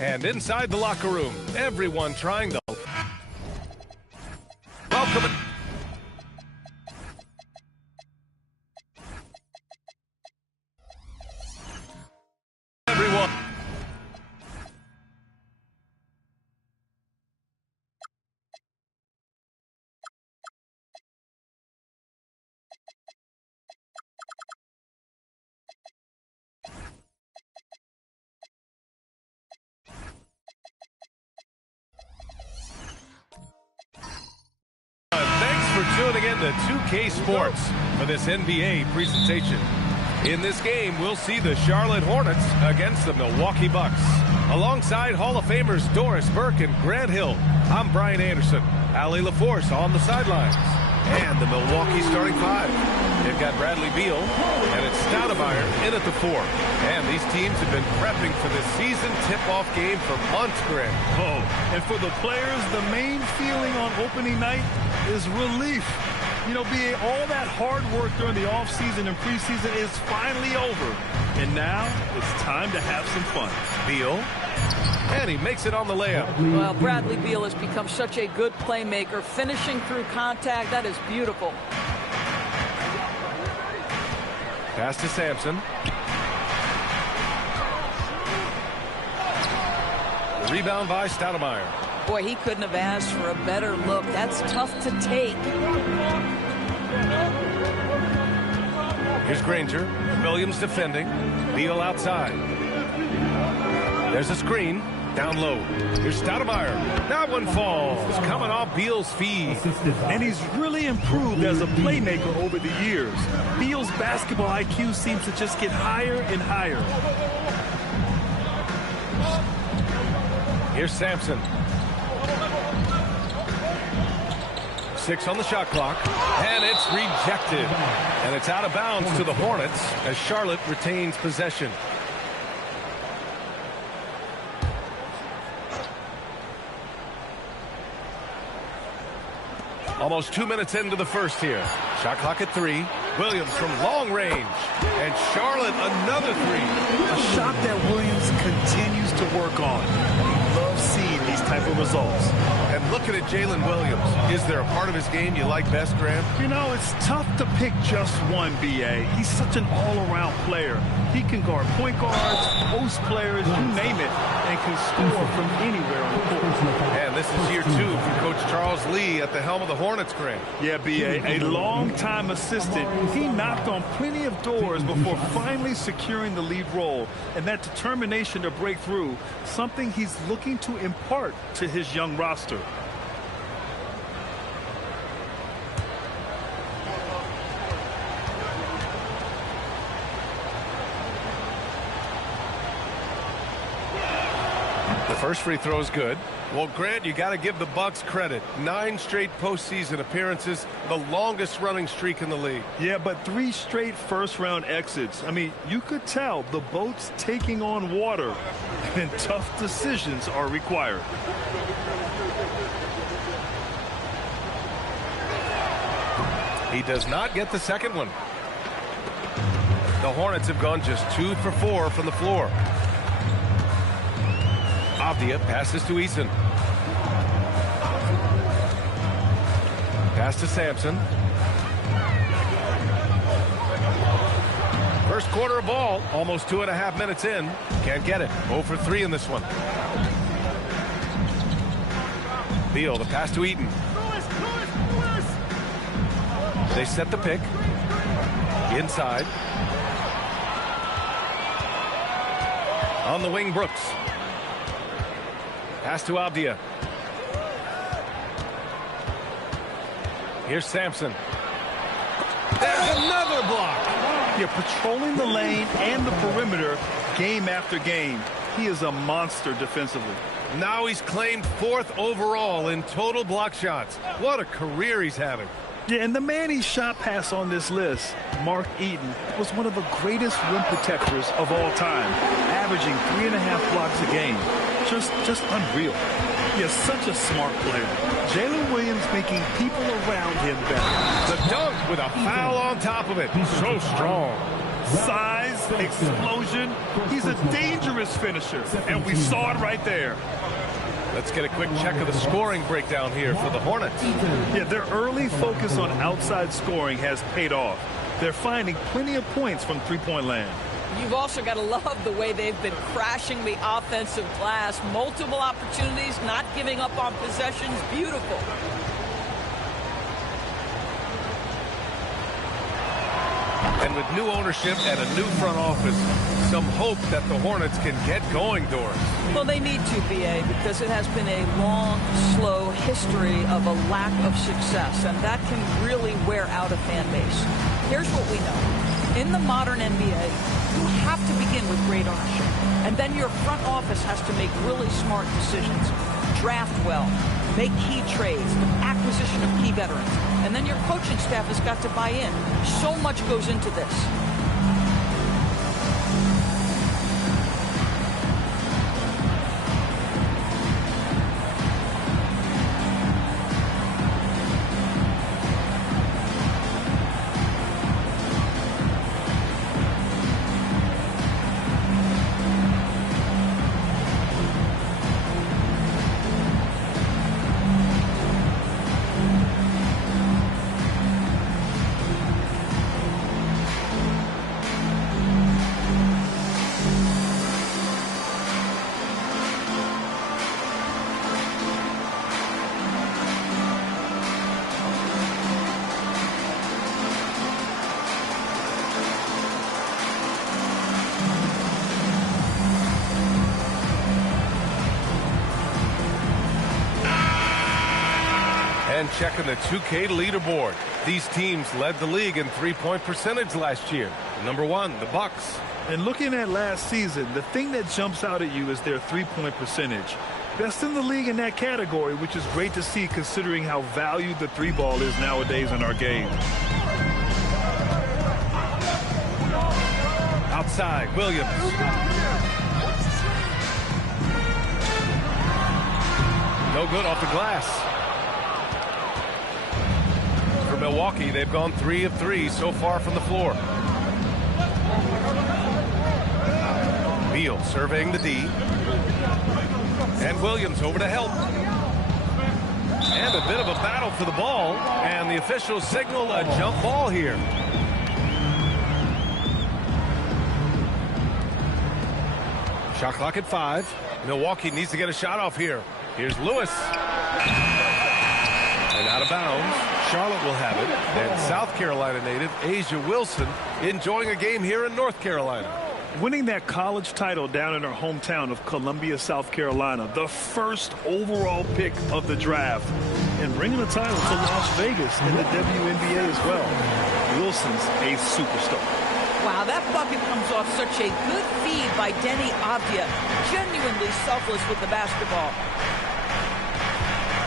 And inside the locker room, everyone trying to welcome it. Everyone. Tuning in to 2K Sports for this NBA presentation. In this game, we'll see the Charlotte Hornets against the Milwaukee Bucks. Alongside Hall of Famers Doris Burke and Grant Hill, I'm Brian Anderson. Allie LaForce on the sidelines. And the Milwaukee starting five. They've got Bradley Beal, and it's Stoudemire in at the 4. And these teams have been prepping for this season tip-off game for months, Grant. Oh, and for the players, the main feeling on opening night is relief. You know, all that hard work during the offseason and preseason is finally over. And now it's time to have some fun. Beal. And he makes it on the layup. Well, Bradley Beal has become such a good playmaker, finishing through contact. That is beautiful. Pass to Sampson. The rebound by Stoudemire. Boy, he couldn't have asked for a better look. That's tough to take. Here's Granger. Williams defending. Beal outside. There's a screen. Down low. Here's Stoudemire. That one falls. Coming off Beal's feed. And he's really improved as a playmaker over the years. Beal's basketball IQ seems to just get higher and higher. Here's Sampson. 6 on the shot clock. And it's rejected. And it's out of bounds to the Hornets as Charlotte retains possession. Almost 2 minutes into the first here. Shot clock at 3. Williams from long range. And Charlotte another 3. A shot that Williams continues to work on. Love seeing these type of results. And looking at Jalen Williams, is there a part of his game you like best, Grant? You know, it's tough to pick just one, B.A. He's such an all-around player. He can guard point guards, post players, you name it, and can score from anywhere on the court. And this is year 2 from Coach Charles Lee at the helm of the Hornets, Grant. Yeah, B.A., a long-time assistant. He knocked on plenty of doors before finally securing the lead role. And that determination to break through, something he's looking to impart to his young roster. First free throw is good. Well, Grant, you got to give the Bucks credit. 9 straight postseason appearances, the longest running streak in the league. Yeah, but 3 straight first-round exits. I mean, you could tell the boat's taking on water, and tough decisions are required. He does not get the second one. The Hornets have gone just 2 for 4 from the floor. Avdia passes to Eason. Pass to Sampson. First quarter of ball, almost 2.5 minutes in. Can't get it. 0 for 3 in this one. Beal, the pass to Eaton. They set the pick. Inside. On the wing, Brooks. Pass to Avdia. Here's Sampson. There's another block. Yeah, patrolling the lane and the perimeter game after game. He is a monster defensively. Now he's claimed 4th overall in total block shots. What a career he's having. Yeah, and the man he shot past on this list, Mark Eaton, was one of the greatest rim protectors of all time, averaging 3.5 blocks a game. Just unreal. He is such a smart player. Jalen Williams making people around him better. The dunk with a foul on top of it. So strong. Size explosion. He's a dangerous finisher, and we saw it right there. Let's get a quick check of the scoring breakdown here for the Hornets. Yeah, their early focus on outside scoring has paid off. They're finding plenty of points from three-point land. You've also got to love the way they've been crashing the offensive glass. Multiple opportunities, not giving up on possessions. Beautiful. And with new ownership and a new front office, some hope that the Hornets can get going, Doris. Well, they need to, BA, because it has been a long, slow history of a lack of success, and that can really wear out a fan base. Here's what we know. In the modern NBA, you have to begin with great ownership, and then your front office has to make really smart decisions. Draft well, make key trades, acquisition of key veterans, and then your coaching staff has got to buy in. So much goes into this. And checking the 2K leaderboard. These teams led the league in three-point percentage last year. Number one, the Bucks. And looking at last season, the thing that jumps out at you is their three-point percentage. Best in the league in that category, which is great to see considering how valued the three ball is nowadays in our game. Outside, Williams. No good off the glass. For Milwaukee, they've gone 3 of 3 so far from the floor. Beal surveying the D. And Williams over to help. And a bit of a battle for the ball. And the officials signal a jump ball here. Shot clock at 5. Milwaukee needs to get a shot off here. Here's Lewis. And out of bounds. Charlotte will have it. And South Carolina native Asia Wilson enjoying a game here in North Carolina. Winning that college title down in her hometown of Columbia, South Carolina, the first overall pick of the draft, and bringing the title to Las Vegas in the WNBA as well. Wilson's a superstar. Wow, that bucket comes off such a good feed by Denny Avdia. Genuinely selfless with the basketball.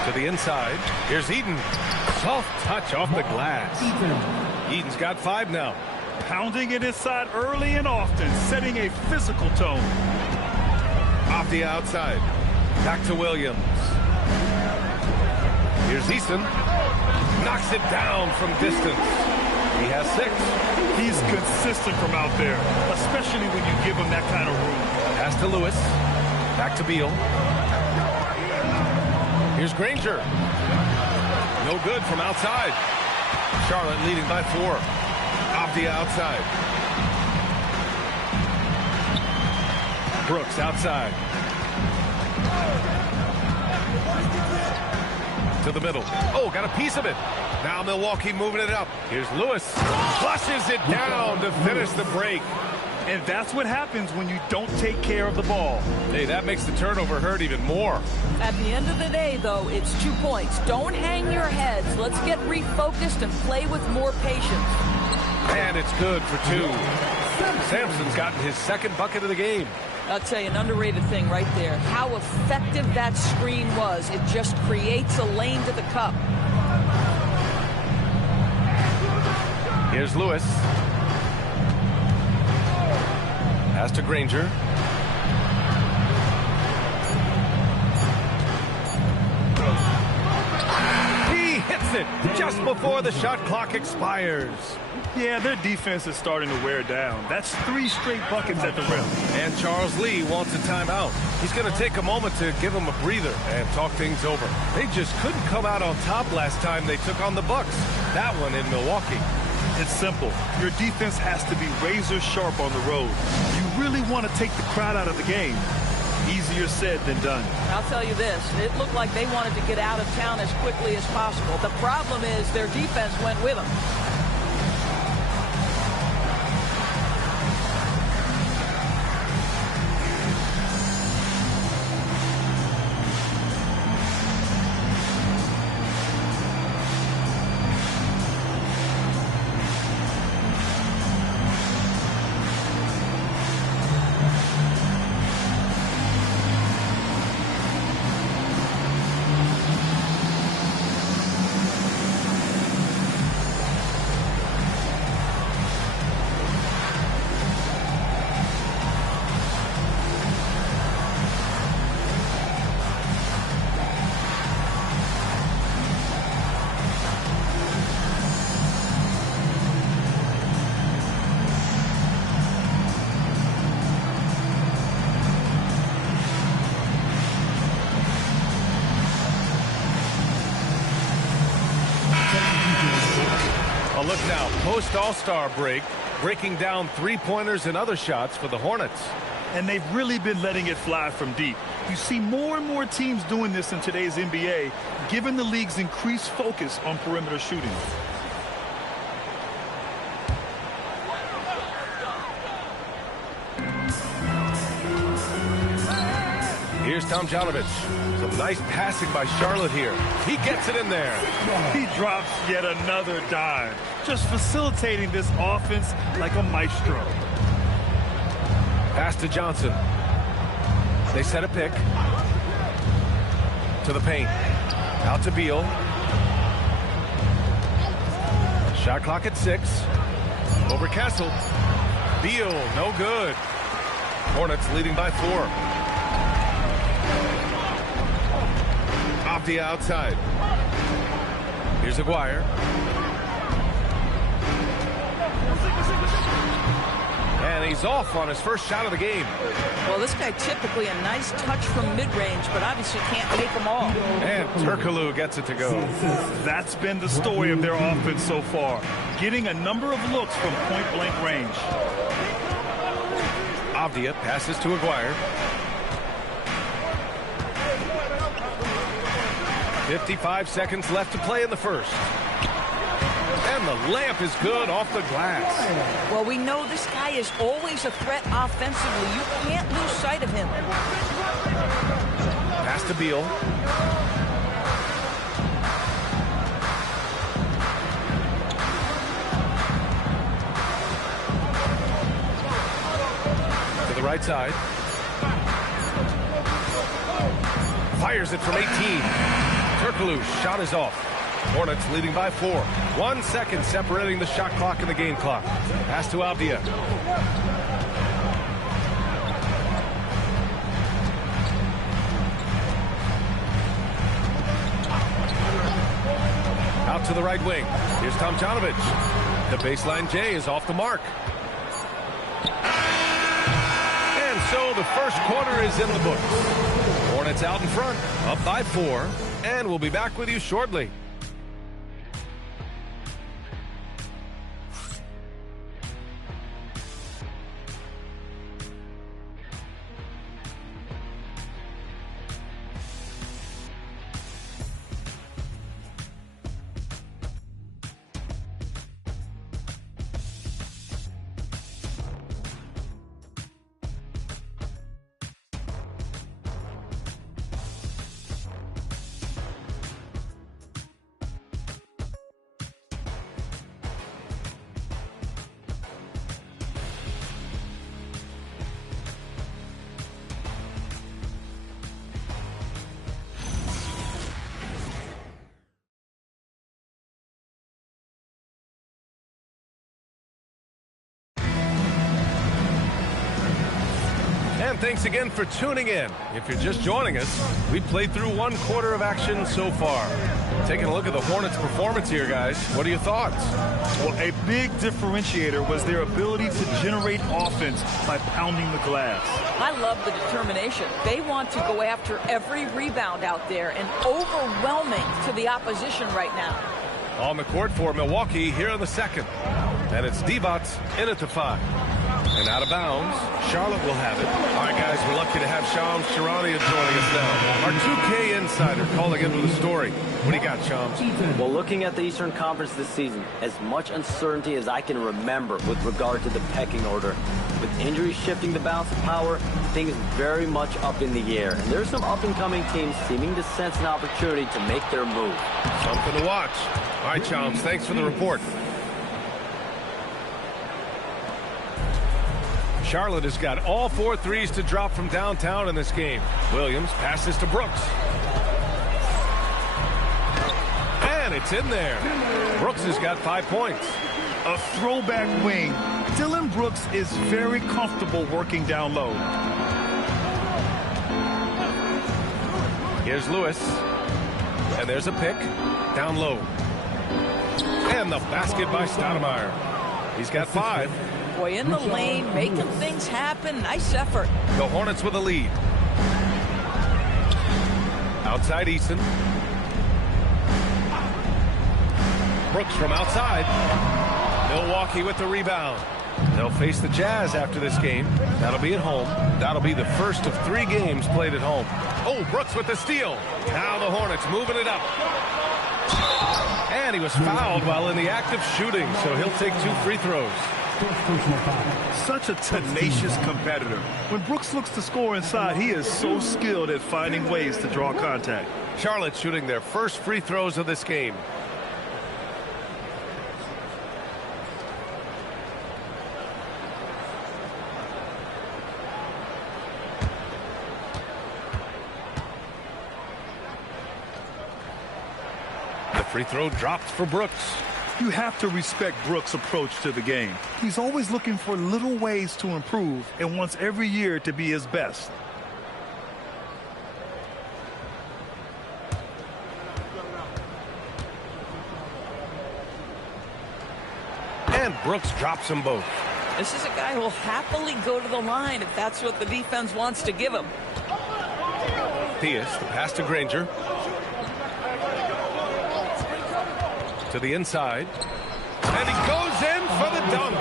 To the inside. Here's Eden. Soft touch off the glass. Eden's got 5 now. Pounding it inside early and often, setting a physical tone. Off the outside. Back to Williams. Here's Eason. Knocks it down from distance. He has 6. He's consistent from out there, especially when you give him that kind of room. Pass to Lewis. Back to Beal. Here's Granger. No good from outside. Charlotte leading by 4. Off the outside. Brooks outside. To the middle. Oh, got a piece of it. Now Milwaukee moving it up. Here's Lewis. Flushes it down to finish the break. And that's what happens when you don't take care of the ball. Hey, that makes the turnover hurt even more. At the end of the day, though, it's 2 points. Don't hang your heads. Let's get refocused and play with more patience. And it's good for 2. Sampson's gotten his 2nd bucket of the game. I'll tell you, an underrated thing right there. How effective that screen was. It just creates a lane to the cup. Here's Lewis. Pass to Granger. He hits Makes it just before the shot clock expires. Yeah, their defense is starting to wear down. That's 3 straight buckets at the rim. And Charles Lee wants a timeout. He's going to take a moment to give him a breather and talk things over. They just couldn't come out on top last time they took on the Bucks. That one in Milwaukee. It's simple. Your defense has to be razor sharp on the road. You really want to take the crowd out of the game. Easier said than done. I'll tell you this, it looked like they wanted to get out of town as quickly as possible. The problem is their defense went with them. A look now, post-All-Star break, breaking down three-pointers and other shots for the Hornets. And they've really been letting it fly from deep. You see more and more teams doing this in today's NBA, given the league's increased focus on perimeter shooting. Here's Tomjanovich. Some nice passing by Charlotte here. He gets it in there. He drops yet another dime, just facilitating this offense like a maestro. Pass to Johnson. They set a pick. To the paint. Out to Beal. Shot clock at 6. Over Castle. Beal, no good. Hornets leading by 4. Avdia outside. Here's Aguirre. And he's off on his first shot of the game. Well, this guy typically a nice touch from mid-range, but obviously can't make them all. And Turkoglu gets it to go. That's been the story of their offense so far, getting a number of looks from point-blank range. Avdia passes to Aguirre. 55 seconds left to play in the first. And the layup is good off the glass. Well, we know this guy is always a threat offensively. You can't lose sight of him. Pass to Beal. To the right side. Fires it from 18. Turkoglu's shot is off. Hornets leading by 4. 1 second separating the shot clock and the game clock. Pass to Avdia. Out to the right wing. Here's Tomjanovich. The baseline J is off the mark. And so the first quarter is in the books. Hornets out in front, up by 4. And we'll be back with you shortly. And thanks again for tuning in. If you're just joining us, we've played through 1 quarter of action so far. Taking a look at the Hornets' performance here, guys. What are your thoughts? Well, a big differentiator was their ability to generate offense by pounding the glass. I love the determination. They want to go after every rebound out there and overwhelming to the opposition right now. On the court for Milwaukee here in the second. And it's Divac in at the 5. And out of bounds, Charlotte will have it. All right, guys, we're lucky to have Shams Charania joining us now. Our 2K insider calling in with a story. What do you got, Shams? Well, looking at the Eastern Conference this season, as much uncertainty as I can remember with regard to the pecking order. With injuries shifting the balance of power, things very much up in the air. And there's some up-and-coming teams seeming to sense an opportunity to make their move. Something to watch. All right, Shams, thanks for the report. Charlotte has got all 4 threes to drop from downtown in this game. Williams passes to Brooks. And it's in there. Brooks has got 5 points. A throwback wing. Dillon Brooks is very comfortable working down low. Here's Lewis. And there's a pick. Down low. And the basket by Stoudemire. He's got 5. Boy, in the lane, making things happen. Nice effort. The Hornets with a lead. Outside Eason. Brooks from outside. Milwaukee with the rebound. They'll face the Jazz after this game. That'll be at home. That'll be the first of 3 games played at home. Oh, Brooks with the steal. Now the Hornets moving it up. And he was fouled while in the act of shooting, so he'll take 2 free throws. Such a tenacious competitor. When Brooks looks to score inside, he is so skilled at finding ways to draw contact. Charlotte shooting their first free throws of this game. The free throw dropped for Brooks. You have to respect Brooks' approach to the game. He's always looking for little ways to improve and wants every year to be his best. And Brooks drops them both. This is a guy who will happily go to the line if that's what the defense wants to give him. Theus, the pass to Granger. To the inside. And he goes in for the dunk.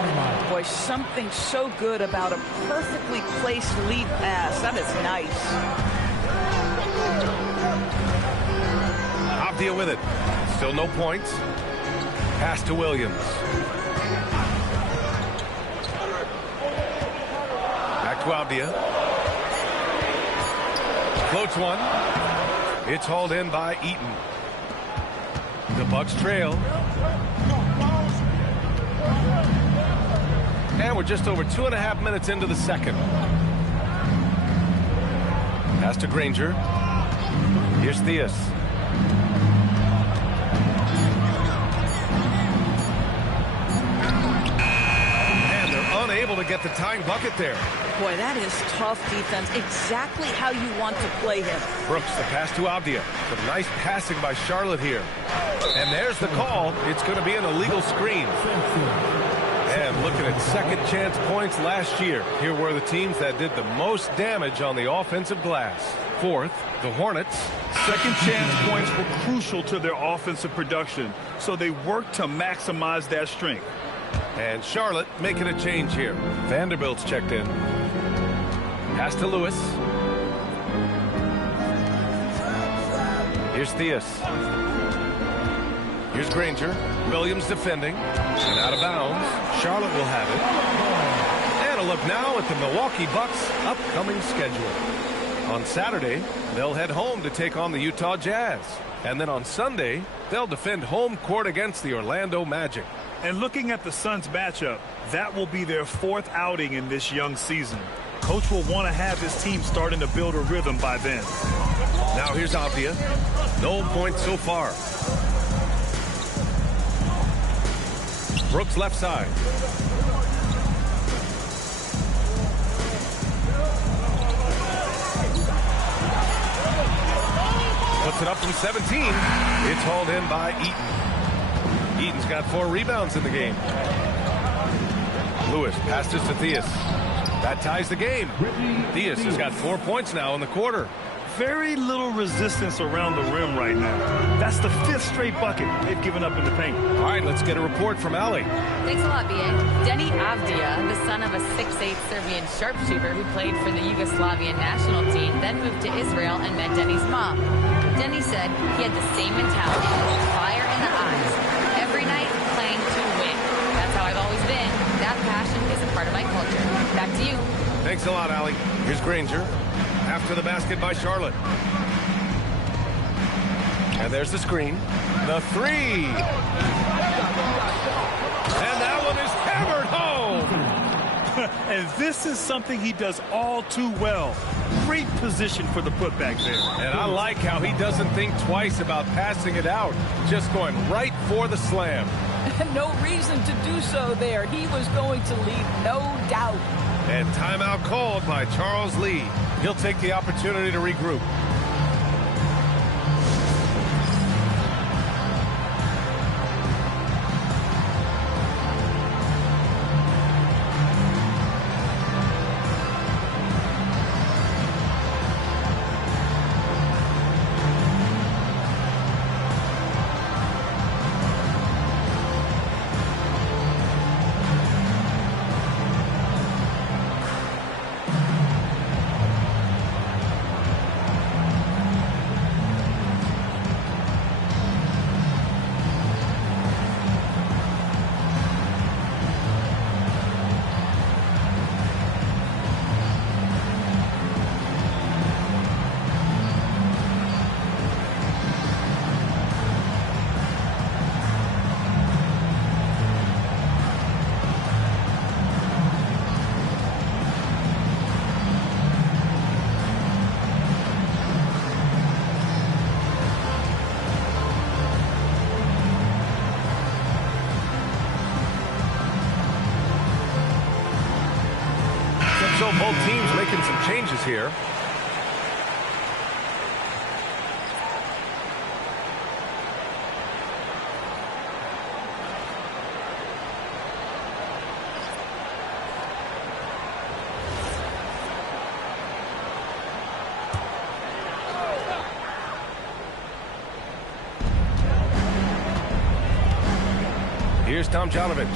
Boy, something so good about a perfectly placed lead pass. That is nice. Avdia with it. Still no points. Pass to Williams. Back to Avdia. Floats one. It's hauled in by Eaton. The Bucks trail. And we're just over 2.5 minutes into the second. Pass to Granger. Here's Theus. And they're unable to get the tying bucket there. Boy, that is tough defense. Exactly how you want to play him. Brooks, the pass to Avdia. Some nice passing by Charlotte here. And there's the call. It's going to be an illegal screen. And looking at second chance points last year, here were the teams that did the most damage on the offensive glass. Fourth, the Hornets. Second chance points were crucial to their offensive production, so they worked to maximize that strength. And Charlotte making a change here. Vanderbilt's checked in. Pass to Lewis. Here's Theus. Here's Granger. Williams defending. And out of bounds. Charlotte will have it. And a look now at the Milwaukee Bucks' upcoming schedule. On Saturday, they'll head home to take on the Utah Jazz. And then on Sunday, they'll defend home court against the Orlando Magic. And looking at the Suns matchup, that will be their 4th outing in this young season. Coach will want to have his team starting to build a rhythm by then. Now here's Avdia. No points so far. Brooks left side. puts it up from 17. It's hauled in by Eaton. Eaton's got 4 rebounds in the game. Lewis passes to Theus. That ties the game. Theus has got 4 points now in the quarter. Very little resistance around the rim right now. That's the 5th straight bucket they've given up in the paint. All right, let's get a report from Ali. Thanks a lot, B.A. Denny Avdia, the son of a 6'8 Serbian sharpshooter who played for the Yugoslavian national team, then moved to Israel and met Denny's mom. Denny said he had the same mentality, fire in the eyes, every night playing to win. That's how I've always been. That passion is a part of my culture. Back to you. Thanks a lot, Ali. Here's Granger. After the basket by Charlotte. And there's the screen. The 3. And that one is hammered home. And this is something he does all too well. Great position for the putback there. And I like how he doesn't think twice about passing it out. Just going right for the slam. No reason to do so there. He was going to leave no doubt. And timeout called by Charles Lee. He'll take the opportunity to regroup. So both teams making some changes here. Here's Tomjanovich.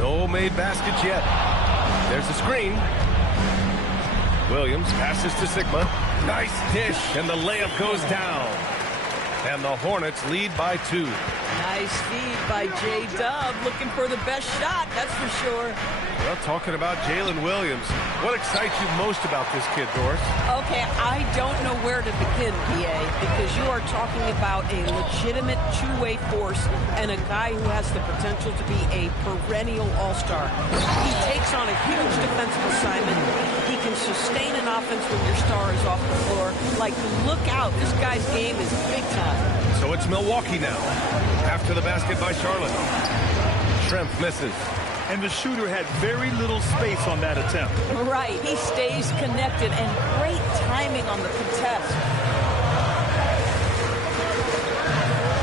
No made baskets yet. There's the screen. Williams passes to Sigma. Nice dish, and the layup goes down. And the Hornets lead by 2. Nice feed by J-Dub, looking for the best shot, that's for sure. Well, talking about Jalen Williams, what excites you most about this kid, Doris? Okay, I don't know where to begin, PA, because you are talking about a legitimate two-way force and a guy who has the potential to be a perennial all-star. He takes on a huge defensive assignment. He can sustain an offense when your star is off the floor. Like, look out, this guy's game is big time. So it's Milwaukee now, after the basket by Charlotte. Schrempf misses. And the shooter had very little space on that attempt. Right, he stays connected, and great timing on the contest.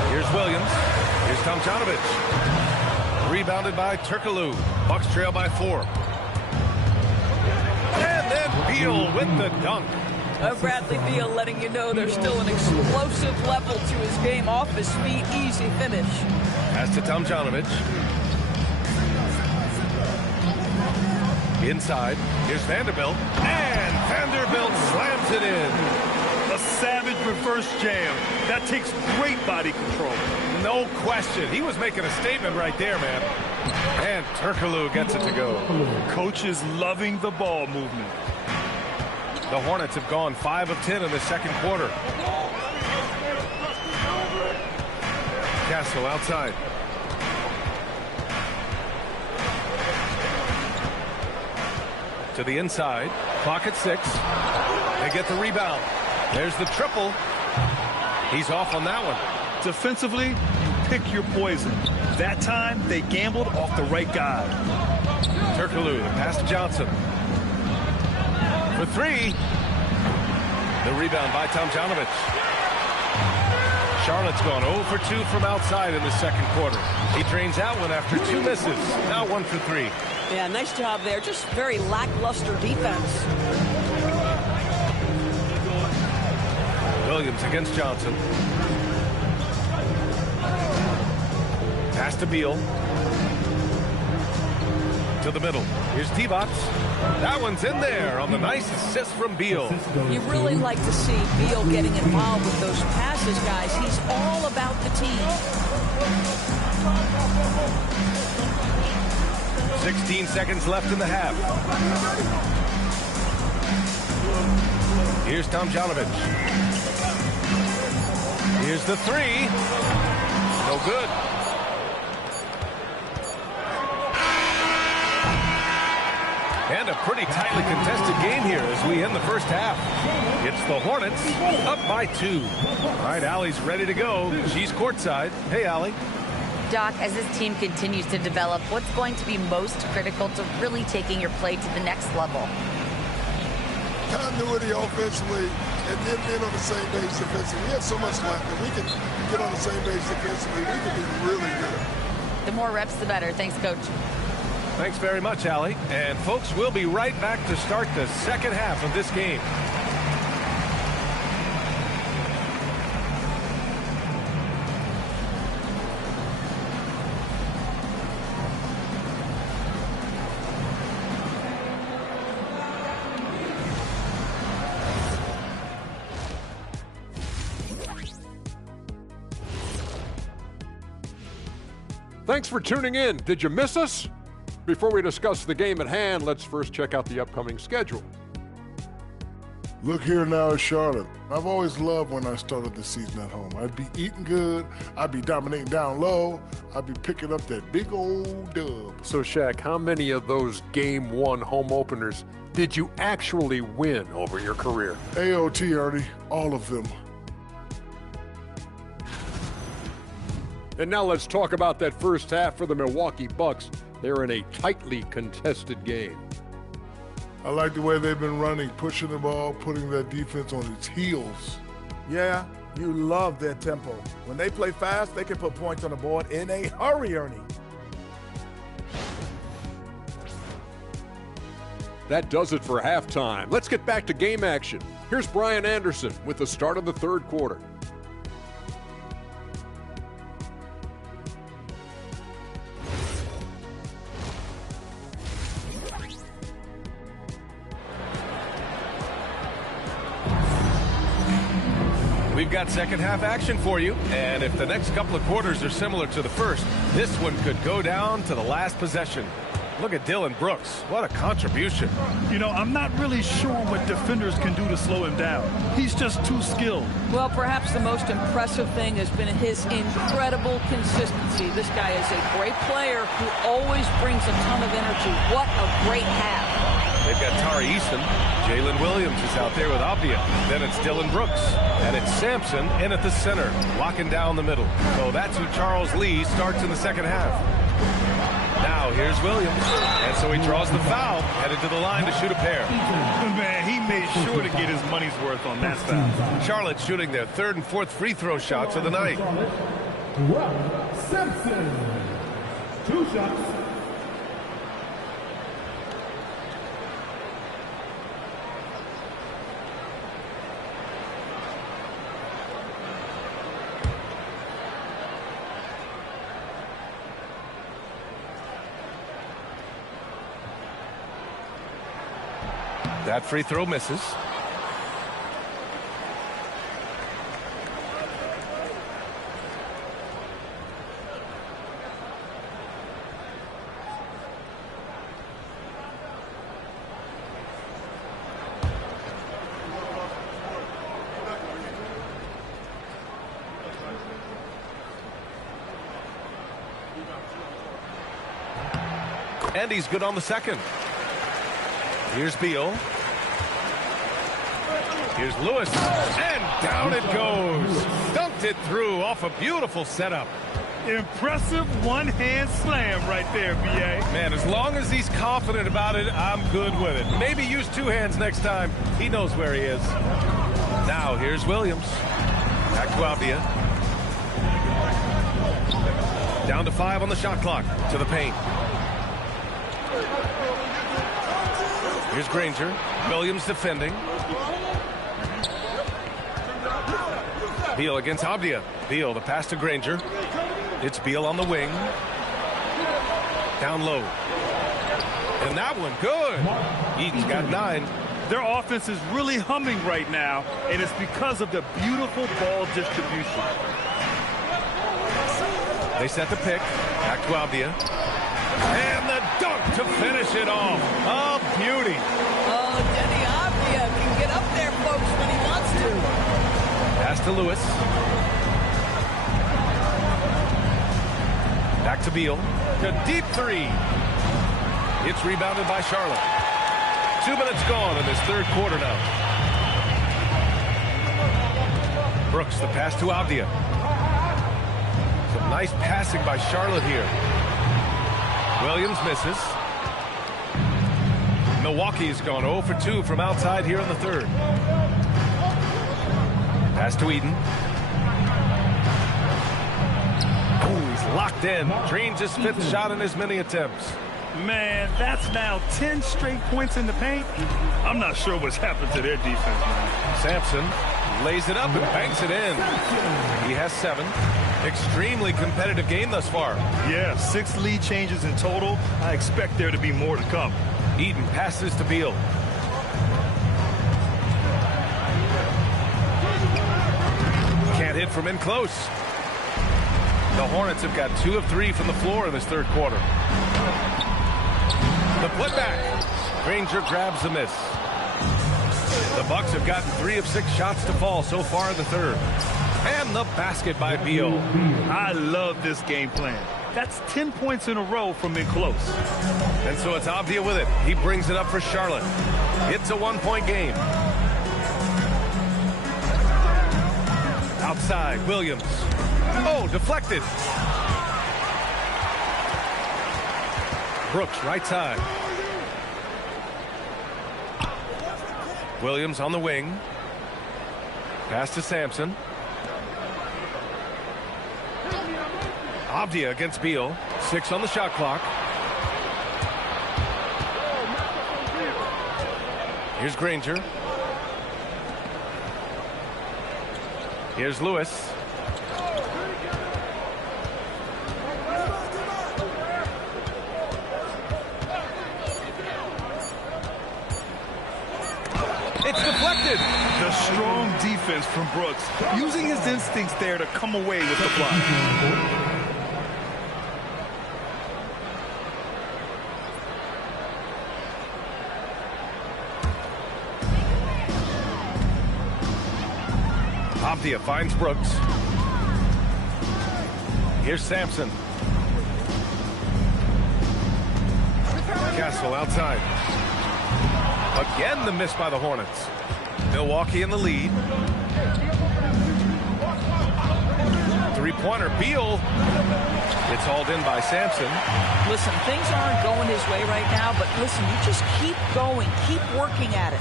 Here's Williams. Here's Tomjanovich. Rebounded by Turkoglu. Bucks trail by 4. And then Beal with the dunk. Bradley Beal letting you know there's still an explosive level to his game. Off his feet, easy finish. Pass to Tomjanovich. Inside, here's Vanderbilt. And Vanderbilt slams it in. A savage reverse jam. That takes great body control. No question. He was making a statement right there, man. And Turkoglu gets it to go. Coach is loving the ball movement. The Hornets have gone 5 of 10 in the second quarter. Castle outside. To the inside. Clock at 6. They get the rebound. There's the triple. He's off on that one. Defensively, you pick your poison. That time, they gambled off the right guy. Turkoglu, the pass to Johnson. For 3. The rebound by Tomjanovich. Charlotte's gone 0 for 2 from outside in the second quarter. He drains that one after 2 misses. Now 1 for 3. Yeah, nice job there. Just very lackluster defense. Williams against Johnson. Pass to Beal. To the middle. Here's T-Bots. That one's in there on the nice assist from Beal. You really like to see Beal getting involved with those passes, guys. He's all about the team. 16 seconds left in the half. Here's Tomjanovich. Here's the 3. No good. And a pretty tightly contested game here as we end the first half. It's the Hornets up by 2. All right, Allie's ready to go. She's courtside. Hey, Allie. Doc, as this team continues to develop, what's going to be most critical to really taking your play to the next level? Continuity offensively and then being on the same page defensively. We have so much left that we can get on the same page defensively. We can be really good. The more reps, the better. Thanks, Coach. Thanks very much, Allie. And folks, we'll be right back to start the second half of this game. Thanks for tuning in. Did you miss us? Before we discuss the game at hand, let's first check out the upcoming schedule. Look here now at Charlotte. I've always loved when I started the season at home. I'd be eating good, I'd be dominating down low, I'd be picking up that big old dub. So, Shaq, how many of those Game 1 home openers did you actually win over your career? AOT, Ernie, all of them. And now let's talk about that first half for the Milwaukee Bucks. They're in a tightly contested game. I like the way they've been running, pushing the ball, putting that defense on its heels. Yeah, you love their tempo. When they play fast, they can put points on the board in a hurry, Ernie. That does it for halftime. Let's get back to game action. Here's Brian Anderson with the start of the third quarter. We've got second half action for you, and if the next couple of quarters are similar to the first, this one could go down to the last possession. Look at Dylan Brooks. What a contribution. You know, I'm not really sure what defenders can do to slow him down. He's just too skilled. Well, perhaps the most impressive thing has been his incredible consistency. This guy is a great player who always brings a ton of energy. What a great half. They've got Tari Easton. Jalen Williams is out there with Avdia. Then it's Dylan Brooks. And it's Sampson in at the center, locking down the middle. So that's who Charles Lee starts in the second half. Now here's Williams. And so he draws the foul, headed to the line to shoot a pair. Man, he made sure to get his money's worth on that foul. Charlotte shooting their third and fourth free throw shots of the night. Sampson, 2 shots. That free throw misses. And he's good on the second. Here's Beal. Here's Lewis, and down it goes. Dunked it through off a beautiful setup. Impressive one-hand slam right there, B.A. Man, as long as he's confident about it, I'm good with it. Maybe use 2 hands next time. He knows where he is. Now, here's Williams. Back to Avdia. Down to 5 on the shot clock. To the paint. Here's Granger. Williams defending. Beal against Abdia. Beal, the pass to Granger. It's Beal on the wing. Down low. And that one, good. Eaton's got 9. Their offense is really humming right now, and it's because of the beautiful ball distribution. They set the pick. Back to Abdia. And the dunk to finish it off. A beauty. Oh, Denny Abdia can get up there, folks, when he wants to. Pass to Lewis. Back to Beal. The deep 3. It's rebounded by Charlotte. 2 minutes gone in this third quarter now. Brooks, the pass to Abdia. Some nice passing by Charlotte here. Williams misses. Milwaukee's gone 0 for 2 from outside here in the third. Pass to Eden. Oh, he's locked in. Drains his 5th shot in as many attempts. Man, that's now 10 straight points in the paint. I'm not sure what's happened to their defense, man. Sampson lays it up and banks it in. He has 7. Extremely competitive game thus far. Yeah, 6 lead changes in total. I expect there to be more to come. Eden passes to Beal. Can't hit from in close. The Hornets have got 2 of 3 from the floor in this third quarter. The putback. Granger grabs the miss. The Bucks have gotten 3 of 6 shots to fall so far in the third. And the basket by Beal. I love this game plan. That's 10 points in a row from in close. And so it's Abdia with it. He brings it up for Charlotte. It's a 1-point game. Outside, Williams. Oh, deflected. Brooks, right side. Williams on the wing. Pass to Sampson. Abdia against Beal. 6 on the shot clock. Here's Granger. Here's Lewis. It's deflected. The strong defense from Brooks, using his instincts there to come away with the block. Abdia finds Brooks. Here's Sampson. Castle outside. Again, the miss by the Hornets. Milwaukee in the lead. 3-pointer. Beal. It's hauled in by Sampson. Listen, things aren't going his way right now, but listen, you just keep going. Keep working at it.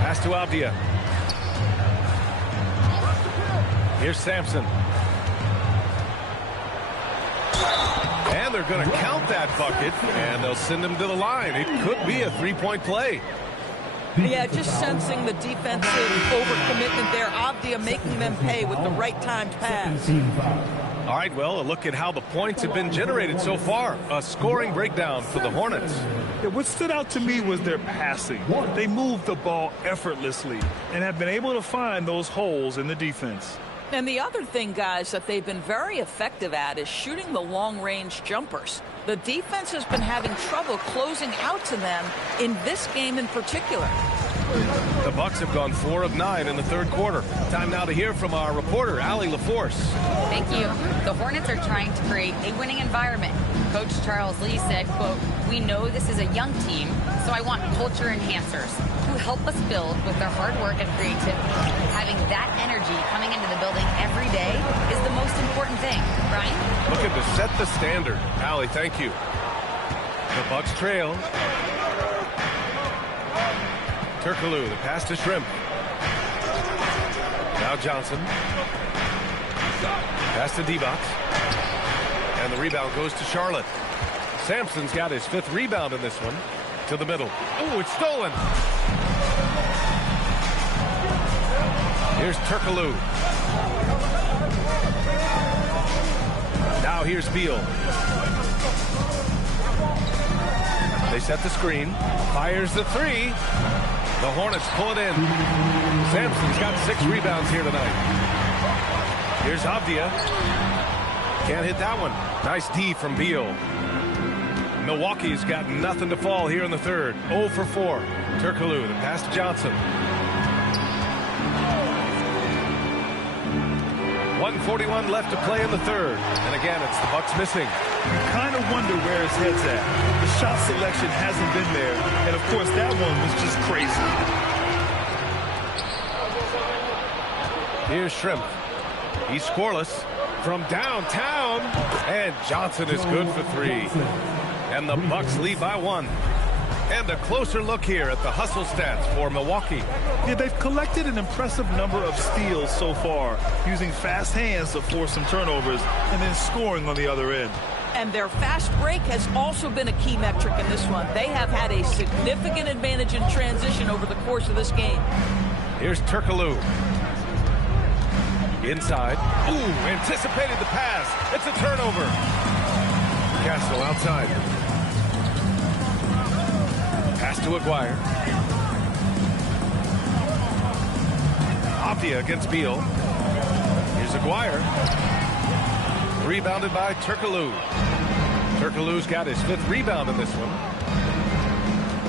Pass to Abdia. Here's Sampson. And they're going to count that bucket, and they'll send him to the line. It could be a 3-point play. Yeah, just sensing the defensive overcommitment there. Abdia making them pay with the right timed pass. All right, well, a look at how the points have been generated so far. A scoring breakdown for the Hornets. Yeah, what stood out to me was their passing. They moved the ball effortlessly and have been able to find those holes in the defense. And the other thing, guys, that they've been very effective at is shooting the long-range jumpers. The defense has been having trouble closing out to them in this game in particular. The Bucks have gone 4 of 9 in the third quarter. Time now to hear from our reporter, Allie LaForce. Thank you. The Hornets are trying to create a winning environment. Coach Charles Lee said, quote, "We know this is a young team, so I want culture enhancers who help us build with their hard work and creativity. Having that energy coming into the building every day is the most important thing." Brian? Looking to set the standard. Allie, thank you. The Bucks trail. Turkoglu, the pass to Shrimp. Now Johnson. Pass to D-Box. And the rebound goes to Charlotte. Sampson's got his 5th rebound in this one. To the middle. Oh, it's stolen. Here's Turkoglu. Now here's Beal. They set the screen. Fires the 3. The Hornets pull it in. Sampson's got 6 rebounds here tonight. Here's Avdia. Can't hit that one. Nice D from Beal. Milwaukee's got nothing to fall here in the 3rd. 0 for 4. Turkoglu, the pass to Johnson. 1:41 left to play in the 3rd. And again, it's the Bucks missing. You kind of wonder where his head's at. The shot selection hasn't been there. And, of course, that one was just crazy. Here's Shrimp. He's scoreless from downtown. And Johnson is good for 3. And the Bucks lead by 1. And a closer look here at the hustle stats for Milwaukee. Yeah, they've collected an impressive number of steals so far, using fast hands to force some turnovers and then scoring on the other end. And their fast break has also been a key metric in this one. They have had a significant advantage in transition over the course of this game. Here's Turkoglu. Inside. Ooh, anticipated the pass. It's a turnover. Castle outside. Pass to Aguirre. Avdia against Beal. Here's Aguirre. Rebounded by Turkoglu. Turkoglu's got his 5th rebound in this one.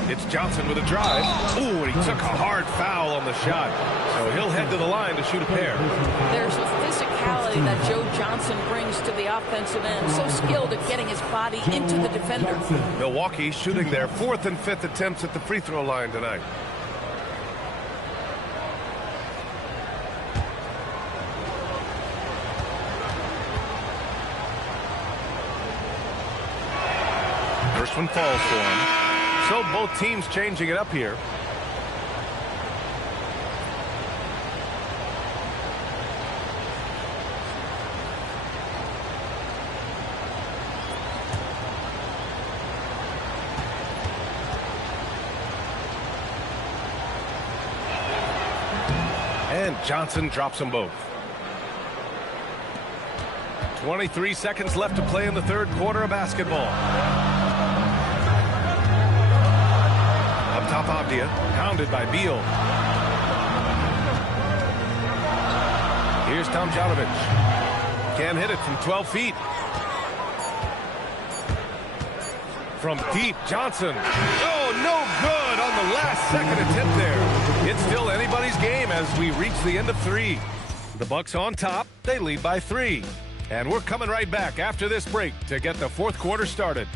It's Johnson with a drive. Ooh, and he took a hard foul on the shot. So he'll head to the line to shoot a pair. There's a physicality that Joe Johnson brings to the offensive end. So skilled at getting his body into the defender. Milwaukee shooting their 4th and 5th attempts at the free throw line tonight. First one falls for him. So both teams changing it up here. And Johnson drops them both. 23 seconds left to play in the 3rd quarter of basketball. Up top, Avdia, pounded by Beal. Here's Tomjanovich. Can't hit it from 12 feet. From deep, Johnson. Oh, no good on the last second attempt there. It's still anybody's game as we reach the end of 3. The Bucks on top. They lead by 3. And we're coming right back after this break to get the 4th quarter started.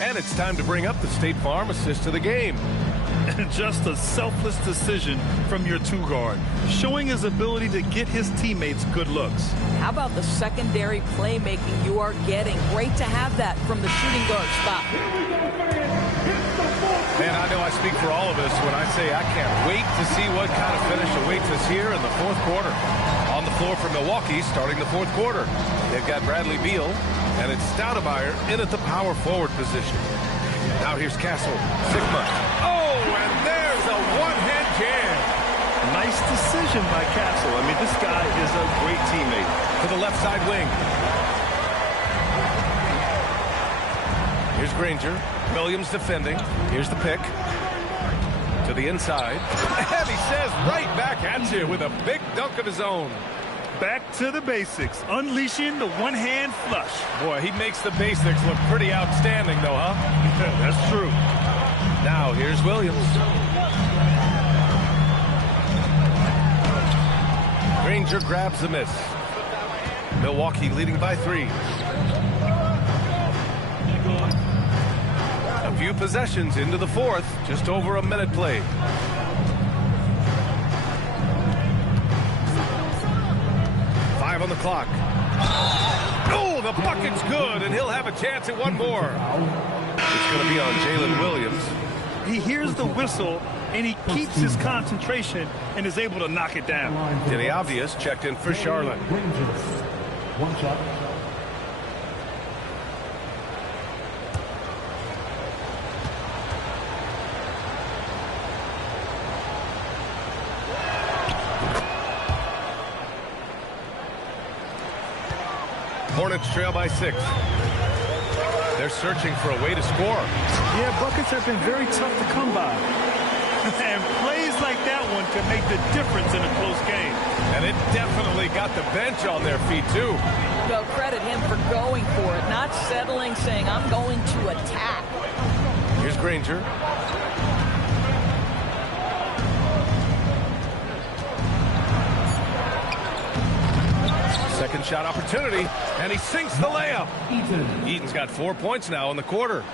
And it's time to bring up the State Farm assist to the game. Just a selfless decision from your 2-guard, showing his ability to get his teammates good looks. How about the secondary playmaking you are getting? Great to have that from the shooting guard spot. Man, I know I speak for all of us when I say I can't wait to see what kind of finish awaits us here in the 4th quarter. On the floor for Milwaukee starting the 4th quarter. They've got Bradley Beal, and it's Stoudemire in at the power forward position. Now here's Castle. Sigma. Oh, and there's a one-hand jam. Nice decision by Castle. I mean, this guy is a great teammate. To the left side wing. Here's Granger. Williams defending. Here's the pick. To the inside. And he says right back at you with a big dunk of his own. Back to the basics, unleashing the one-hand flush. Boy, he makes the basics look pretty outstanding, though, huh? That's true. Now, here's Williams. Granger grabs the miss. Milwaukee leading by 3. A few possessions into the 4th, just over a minute played. On the clock. Oh, The bucket's good, and he'll have a chance at one more. It's going to be on Jalen Williams. He hears the whistle, and he keeps his concentration and is able to knock it down. Denny Avdia's checked in for Charlotte. One shot. Hornets trail by 6. They're searching for a way to score. Yeah, buckets have been very tough to come by. And plays like that one can make the difference in a close game. And it definitely got the bench on their feet, too. Well, credit him for going for it, not settling, saying, I'm going to attack. Here's Granger. Second shot opportunity, and he sinks the layup. Eaton's got 4 points now in the quarter.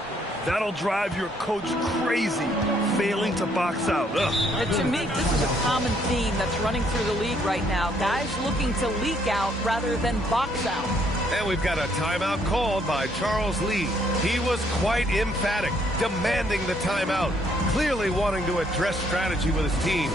That'll drive your coach crazy, failing to box out. And to me, this is a common theme that's running through the league right now. Guys looking to leak out rather than box out. And we've got a timeout called by Charles Lee. He was quite emphatic, demanding the timeout, clearly wanting to address strategy with his team.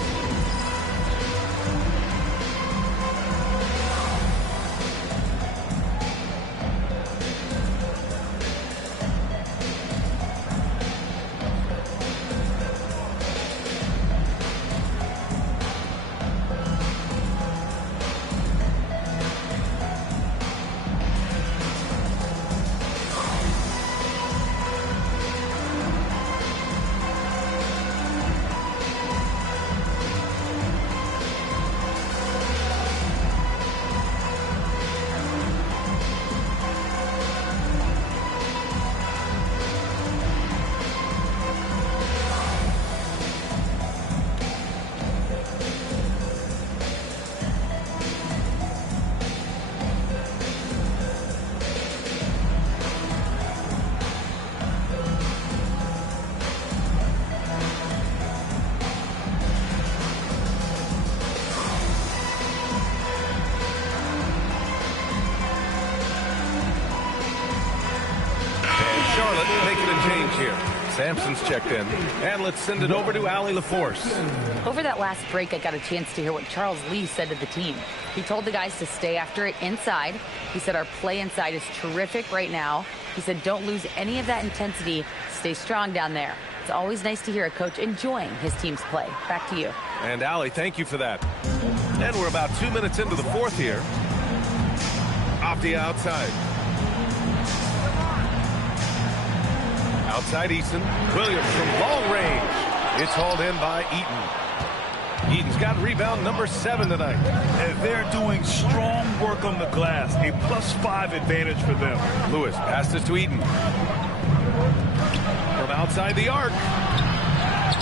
Making a change here. Sampson's checked in. And let's send it over to Allie LaForce. Over that last break, I got a chance to hear what Charles Lee said to the team. He told the guys to stay after it inside. He said our play inside is terrific right now. He said don't lose any of that intensity. Stay strong down there. It's always nice to hear a coach enjoying his team's play. Back to you. And Allie, thank you for that. And we're about 2 minutes into the fourth here. Off the outside. Outside Eason. Williams from long range. It's hauled in by Eaton. Eaton's got rebound number 7 tonight. And they're doing strong work on the glass. A +5 advantage for them. Lewis passes to Eaton. From outside the arc.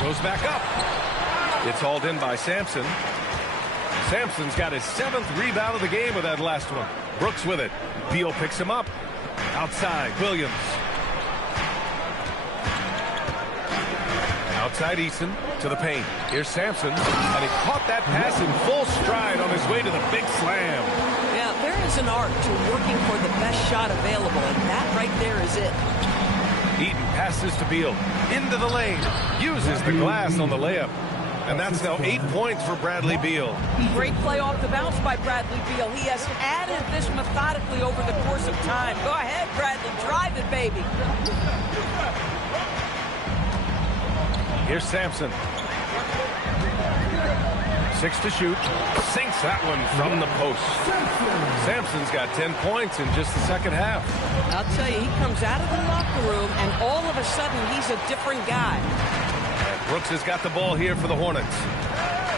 Goes back up. It's hauled in by Sampson. Sampson's got his 7th rebound of the game with that last one. Brooks with it. Beal picks him up. Outside, Williams. Outside Eason to the paint. Here's Sampson, and he caught that pass in full stride on his way to the big slam. Yeah, there is an art to working for the best shot available, and that right there is it. Eaton passes to Beal. Into the lane. Uses the glass on the layup. And that's now 8 points for Bradley Beal. Great play off the bounce by Bradley Beal. He has added this methodically over the course of time. Go ahead, Bradley. Drive it, baby. Here's Sampson. 6 to shoot. Sinks that one from the post. Sampson's got 10 points in just the second half. I'll tell you, he comes out of the locker room, and all of a sudden, he's a different guy. And Brooks has got the ball here for the Hornets.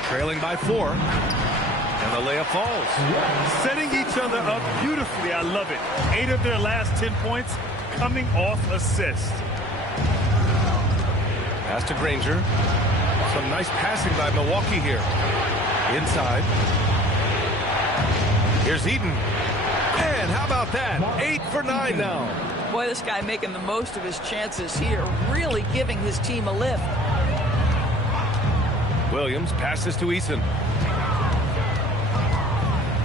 Trailing by 4. And the layup falls. Setting each other up beautifully. I love it. 8 of their last 10 points coming off assist. Pass to Granger. Some nice passing by Milwaukee here. Inside. Here's Eaton. And how about that? 8 for 9 now. Boy, this guy making the most of his chances here. Really giving his team a lift. Williams passes to Eason.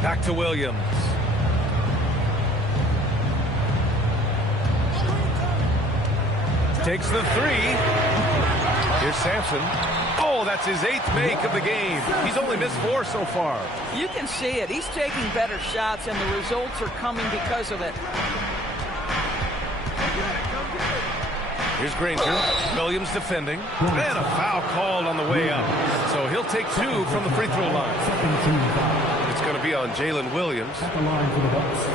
Back to Williams. Takes the three. Here's Sampson. Oh, that's his 8th make of the game. He's only missed 4 so far. You can see it. He's taking better shots, and the results are coming because of it. Here's Granger. Williams defending. And a foul called on the way up. So he'll take 2 from the free throw line. It's going to be on Jalen Williams. At the line for the Bucks,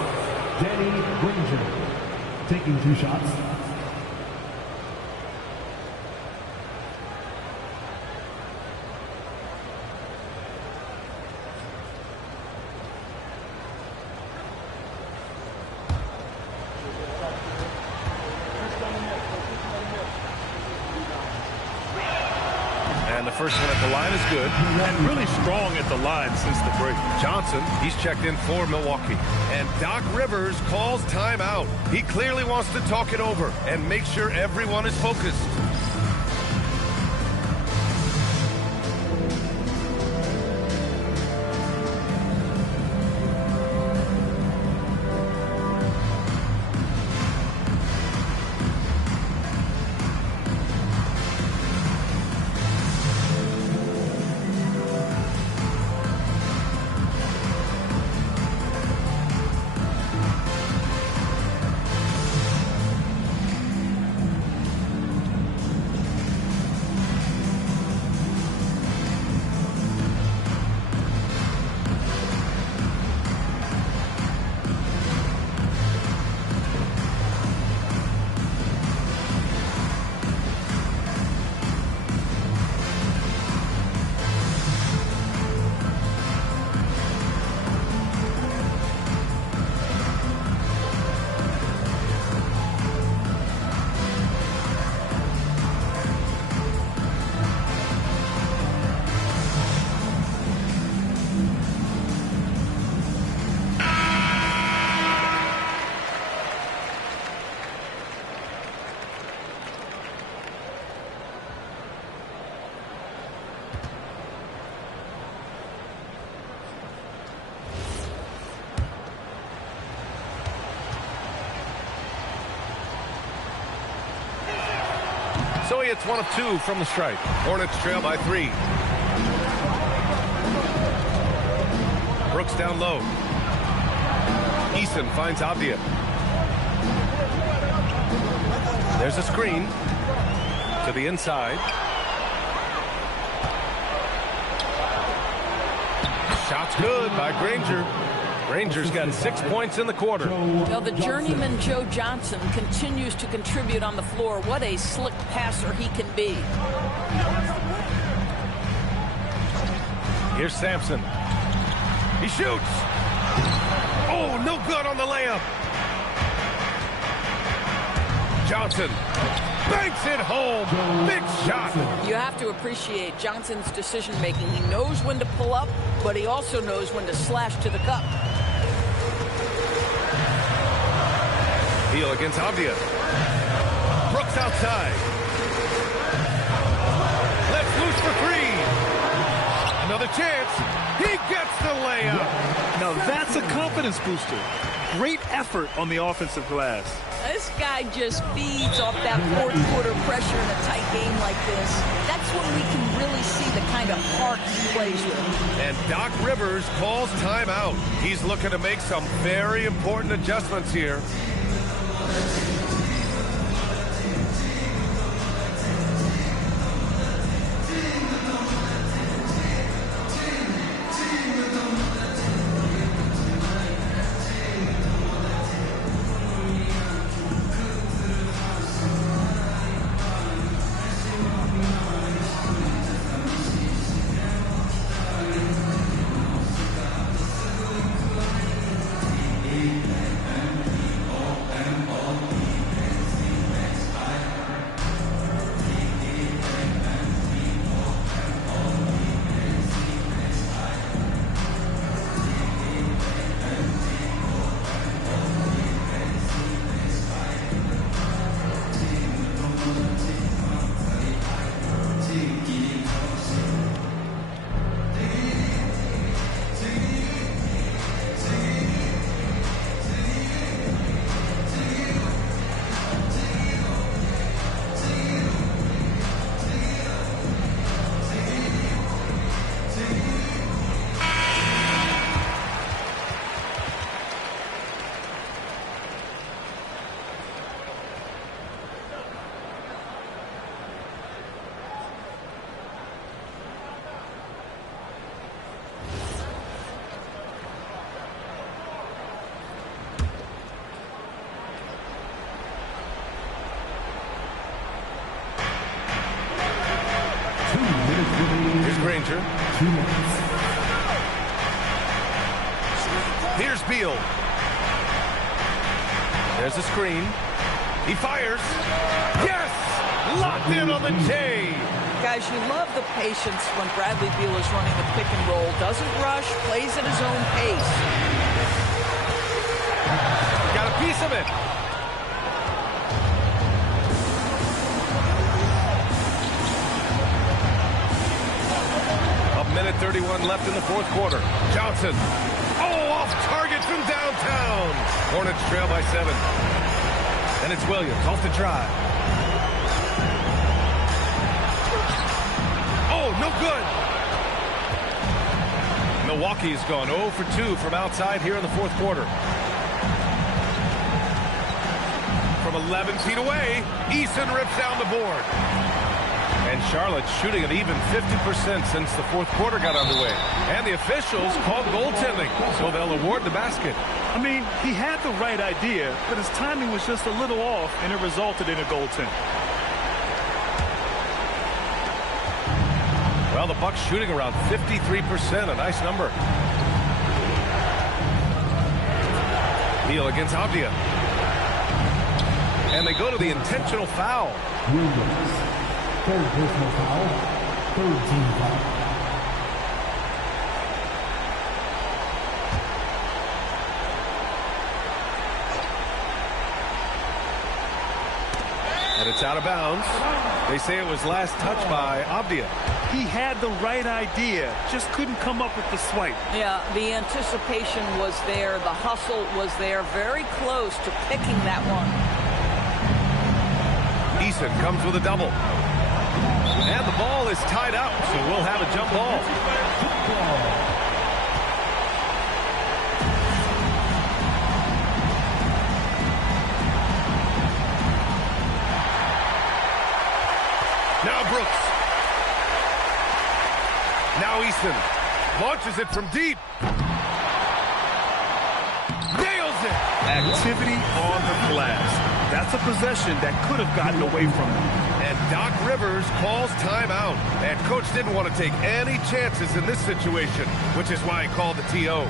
Danny Granger, taking 2 shots. And the first one at the line is good. And really strong at the line since the break. Johnson, he's checked in for Milwaukee. And Doc Rivers calls timeout. He clearly wants to talk it over and make sure everyone is focused. So he hits 1 of 2 from the stripe. Hornets trail by 3. Brooks down low. Eason finds Avdia. There's a screen to the inside. Shot's good by Granger. Granger's got 6 points in the quarter. Well, the journeyman Joe Johnson continues to contribute on the floor. What a slick passer he can be. Here's Sampson. He shoots. Oh, no good on the layup. Johnson banks it home. Big shot. You have to appreciate Johnson's decision-making. He knows when to pull up, but he also knows when to slash to the cup. Heel against Avdia. Brooks outside. Let's loose for 3. Another chance. He gets the layup. Now that's a confidence booster. Great effort on the offensive glass. This guy just feeds off that fourth quarter pressure in a tight game like this. That's when we can really see the kind of heart he plays with. And Doc Rivers calls timeout. He's looking to make some very important adjustments here. 2 minutes. Here's Beal. There's a screen. He fires. Yes! Locked in on the J. Guys, you love the patience when Bradley Beal is running the pick and roll. Doesn't rush, plays at his own pace. Got a piece of it. A minute 31 left in the fourth quarter. Johnson. Oh, off target from downtown. Hornets trail by 7. And it's Williams off the drive. Oh, no good. Milwaukee's gone 0 for 2 from outside here in the fourth quarter. From 11 feet away, Eason rips down the board. And Charlotte's shooting at even 50% since the fourth quarter got underway. And the officials called goaltending, so they'll award the basket. I mean, he had the right idea, but his timing was just a little off, and it resulted in a goaltend. Well, the Bucks shooting around 53%, a nice number. Beal against Avdia. And they go to the intentional foul. Williams. 3rd personal foul. 3rd team foul. And it's out of bounds. They say it was last touched by Avdia. He had the right idea, just couldn't come up with the swipe. Yeah, the anticipation was there. The hustle was there. Very close to picking that one. Eason comes with a double. And the ball is tied up, so we'll have a jump ball. Now Brooks. Now Easton launches it from deep. Nails it. Activity on the glass. That's a possession that could have gotten away from him. And Doc Rivers calls timeout. And coach didn't want to take any chances in this situation, which is why he called the TO.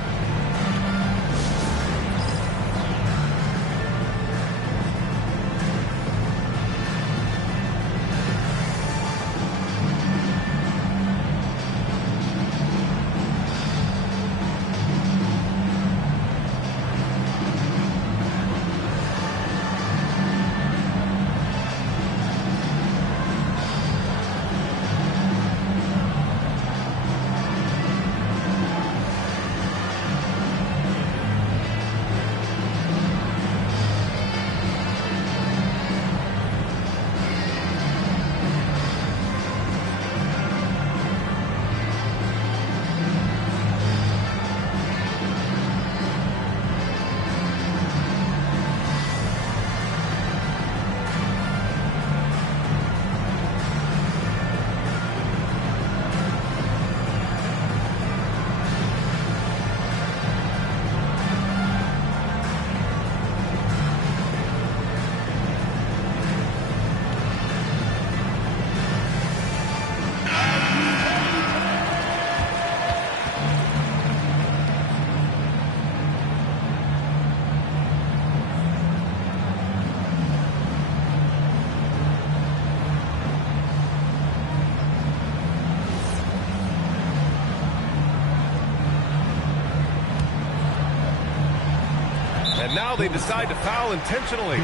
And now they decide to foul intentionally.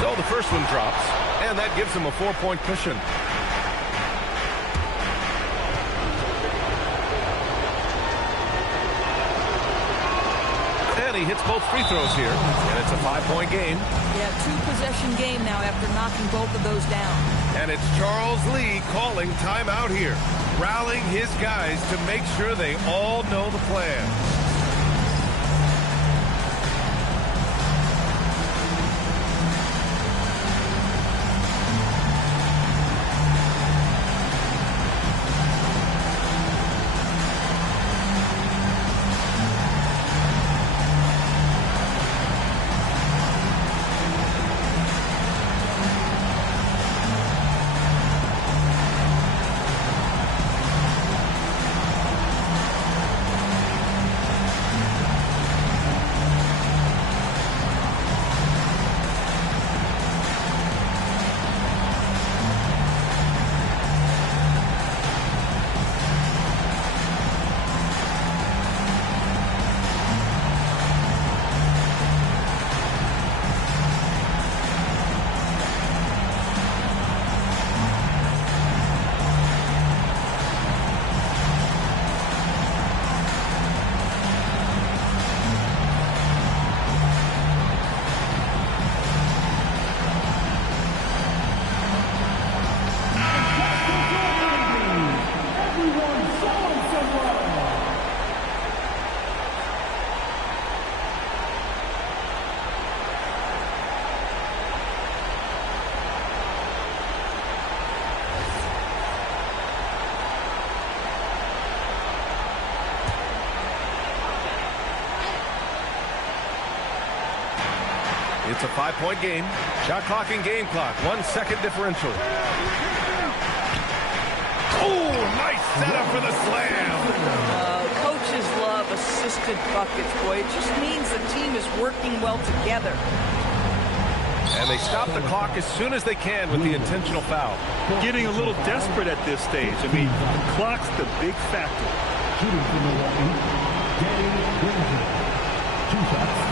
So the first one drops, and that gives them a 4-point cushion. He hits both free throws here, and it's a 5-point game. Yeah, 2-possession game now after knocking both of those down. And it's Charles Lee calling timeout here, rallying his guys to make sure they all know the plan. It's a 5-point game. Shot clock and game clock. 1 second differential. Oh, nice setup for the slam. Coaches love assisted buckets, boy. It just means the team is working well together. And they stop the clock as soon as they can with the intentional foul. Getting a little desperate at this stage. I mean, the clock's the big factor. Shooting for Milwaukee, Danny Windsor. 2 shots.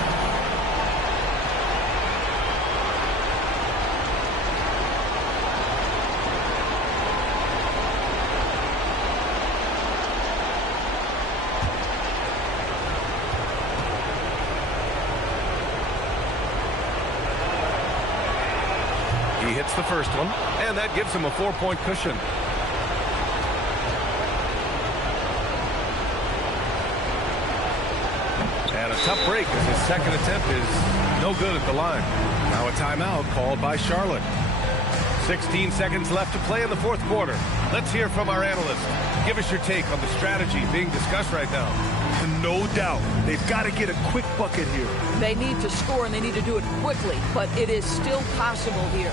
He hits the first one, and that gives him a 4-point cushion. And a tough break as his second attempt is no good at the line. Now a timeout called by Charlotte. 16 seconds left to play in the fourth quarter. Let's hear from our analyst. Give us your take on the strategy being discussed right now. No doubt. They've got to get a quick bucket here. They need to score, and they need to do it quickly, but it is still possible here.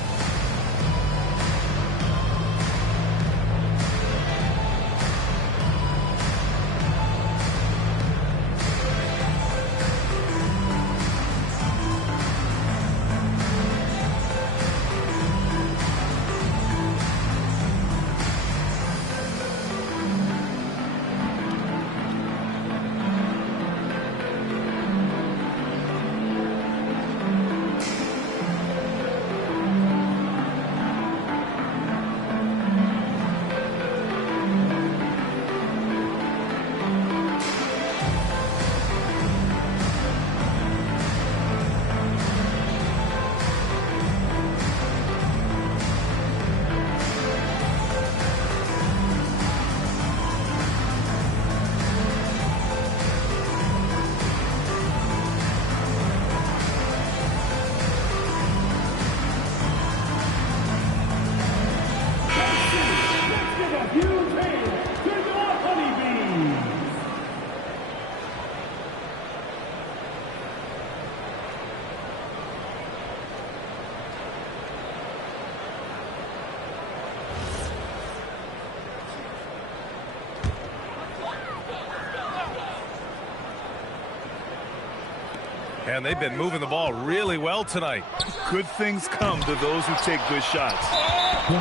And they've been moving the ball really well tonight. Good things come to those who take good shots.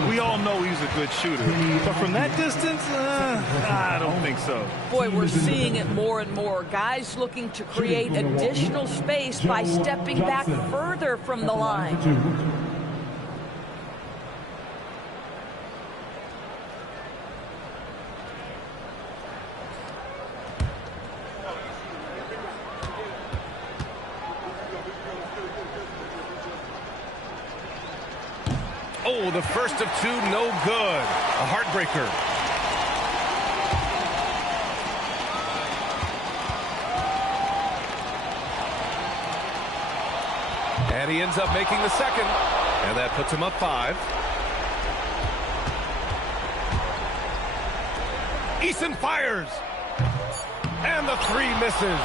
We all know he's a good shooter, but from that distance, I don't think so. Boy, we're seeing it more and more. Guys looking to create additional space by stepping back further from the line. Oh, the first of two, no good. A heartbreaker. And he ends up making the second. And that puts him up 5. Eason fires. And the 3 misses.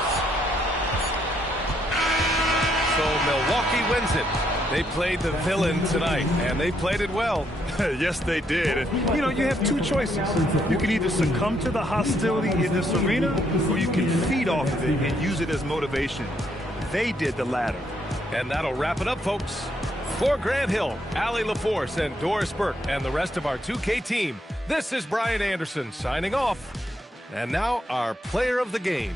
So Milwaukee wins it. They played the villain tonight, and they played it well. Yes, they did. And, you know, you have 2 choices. You can either succumb to the hostility in this arena, or you can feed off of it and use it as motivation. They did the latter. And that'll wrap it up, folks. For Grant Hill, Allie LaForce, and Doris Burke, and the rest of our 2K team, this is Brian Anderson signing off. And now our player of the game.